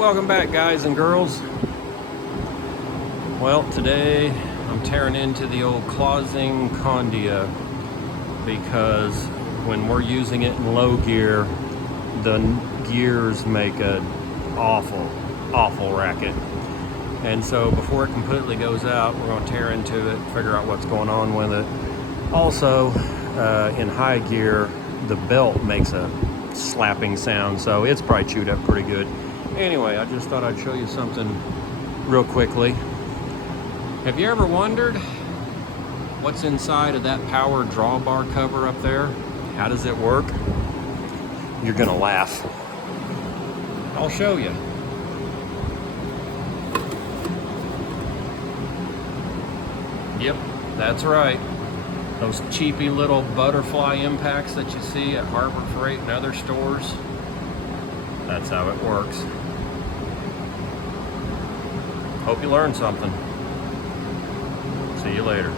Welcome back, guys and girls. Well, today I'm tearing into the old closing kondia because when we're using it in low gear, the gears make an awful racket. And so before it completely goes out, we're going to tear into it, figure out what's going on with it. Also, in high gear, the belt makes a slapping sound, so it's probably chewed up pretty good. Anyway, I just thought I'd show you something real quickly. Have you ever wondered what's inside of that power drawbar cover up there? How does it work? You're gonna laugh. I'll show you. Yep, that's right. Those cheapy little butterfly impacts that you see at Harbor Freight and other stores, that's how it works. Hope you learned something. See you later.